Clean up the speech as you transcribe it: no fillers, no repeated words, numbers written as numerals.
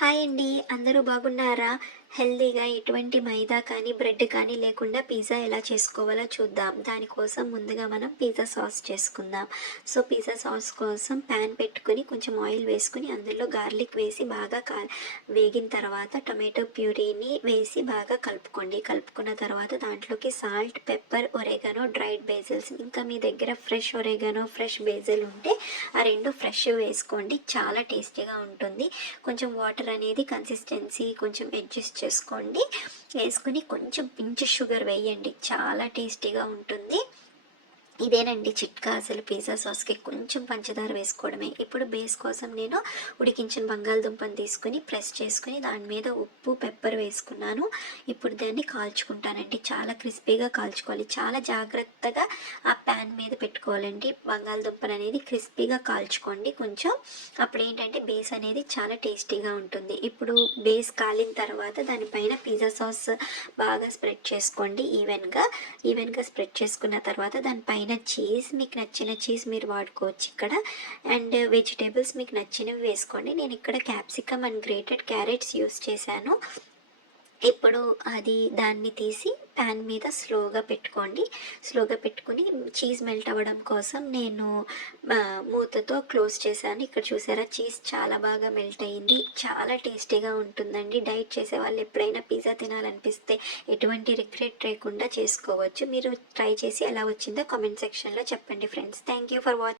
Hi అండి. అందరూ బాగున్నారా? హెల్తీగా ఎటువంటి మైదా కానీ, బ్రెడ్ కానీ లేకుండా పిజ్జా ఎలా చేసుకోవాలో చూద్దాం. దానికోసం ముందుగా మనం పిజ్జా సాస్ చేసుకుందాం. సో, పిజ్జా సాస్ కోసం ప్యాన్ పెట్టుకొని కొంచెం ఆయిల్ వేసుకొని అందులో గార్లిక్ వేసి బాగా వేగిన తర్వాత టొమాటో ప్యూరీని వేసి బాగా కలుపుకోండి. కలుపుకున్న తర్వాత దాంట్లోకి సాల్ట్, పెప్పర్, ఒరేగానో, డ్రైడ్ బేసిల్స్ ఇంకా మీ దగ్గర ఫ్రెష్ ఒరేగానో, ఫ్రెష్ బేసిల్ ఉంటే ఆ 2 ఫ్రెష్ వేసుకోండి. చాలా టేస్టీగా ఉంటుంది. కొంచెం వాటర్ అనేది కన్సిస్టెన్సీ కొంచెం అడ్జస్ట్ చేసుకోండి. వేసుకుని కొంచెం పించ్ షుగర్ వేయండి, చాలా టేస్టీగా ఉంటుంది. ఇదేనండి చిట్కా. అసలు పిజ్జా సాస్కి కొంచెం పంచదార వేసుకోవడమే. ఇప్పుడు బేస్ కోసం నేను ఉడికించిన బంగాళదుంపను తీసుకుని ప్రెస్ చేసుకుని దాని మీద ఉప్పు, పెప్పర్ వేసుకున్నాను. ఇప్పుడు దాన్ని కాల్చుకుంటానండి. చాలా క్రిస్పీగా కాల్చుకోవాలి. చాలా జాగ్రత్తగా ఆ ప్యాన్ మీద పెట్టుకోవాలండి. బంగాళదుంపను అనేది క్రిస్పీగా కాల్చుకోండి కొంచెం. అప్పుడు ఏంటంటే బేస్ అనేది చాలా టేస్టీగా ఉంటుంది. ఇప్పుడు బేస్ కాలిన తర్వాత దానిపైన పిజ్జా సాస్ బాగా స్ప్రెడ్ చేసుకోండి. ఈవెన్గా స్ప్రెడ్ చేసుకున్న తర్వాత దానిపైన చీజ్, మీకు నచ్చిన చీజ్ మీరు వాడుకోవచ్చు ఇక్కడ. అండ్ వెజిటేబుల్స్ మీకు నచ్చినవి వేసుకోండి. నేను ఇక్కడ capsicum and grated carrots use చేశాను. ఇప్పుడు దాన్ని తీసి ప్యాన్ మీద స్లోగా పెట్టుకోండి. స్లోగా పెట్టుకుని చీజ్ మెల్ట్ అవ్వడం కోసం నేను మూతతో క్లోజ్ చేశాను. ఇక్కడ చూసారా, చీజ్ చాలా బాగా మెల్ట్ అయ్యింది. చాలా టేస్టీగా ఉంటుందండి. డైట్ చేసే వాళ్ళు ఎప్పుడైనా పిజ్జా తినాలనిపిస్తే ఎటువంటి రిగ్రెట్ లేకుండా చేసుకోవచ్చు. మీరు ట్రై చేసి ఎలా వచ్చిందో కామెంట్ సెక్షన్లో చెప్పండి friends. Thank you for watching.